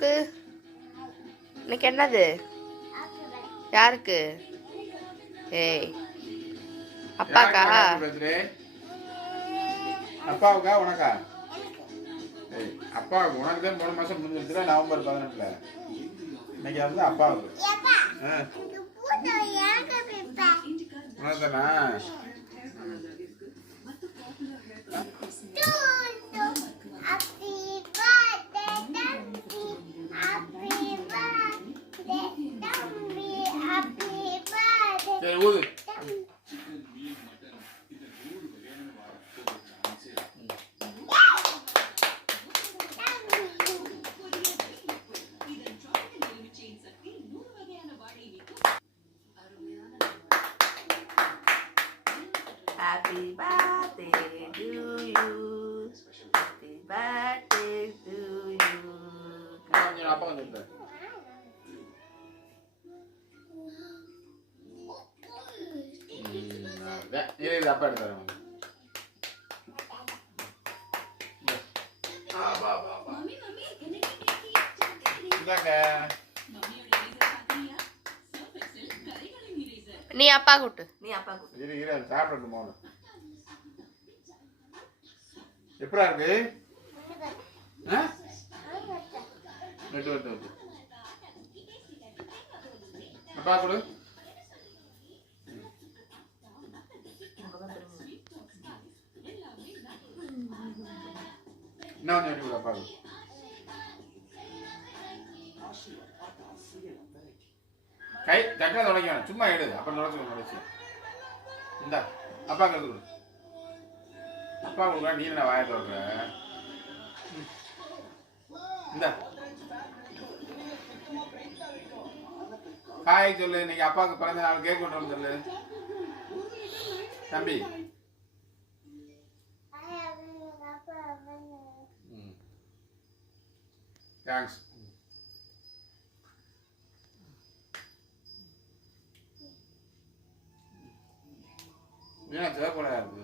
அப்பாவுக்கு இன்னைக்கு என்னது? யாருக்கு? ஏய் அப்பாக்கா? அப்பாவுக்கா உனக்கா? அப்பாவுக்கு உனக்கு தான் 3 மாசம் முடிஞ்சிருச்சுல, நவம்பர் 18ல. இன்னைக்கு வந்து அப்பாவுக்கு உனக்குதானா? சரி ஊது. Happy birthday to you. Happy birthday to you. அப்பா வந்து அப்பா எடுத்துறேன். நீ அப்பா கூட்டு. சாப்பிட்டு போன எப்படா இருக்கு? அப்பா கொடு. இன்னும் கொஞ்சம் கொடு அப்பா. கை தட்டை தொடக்கணும், சும்மா எடு, அப்புறம் தொடச்சு. இந்த அப்பா கருது கொடு. அப்பா கொடுக்க நீ என்ன வாய தொடர்ற? இந்த காய் சொல்லு. இன்னைக்கு அப்பாவுக்கு பிறந்த நாள், கேக் கொண்டு சொல்லு தம்பி. தேங்க்ஸ். ஏன்னா தேவைப்படாது.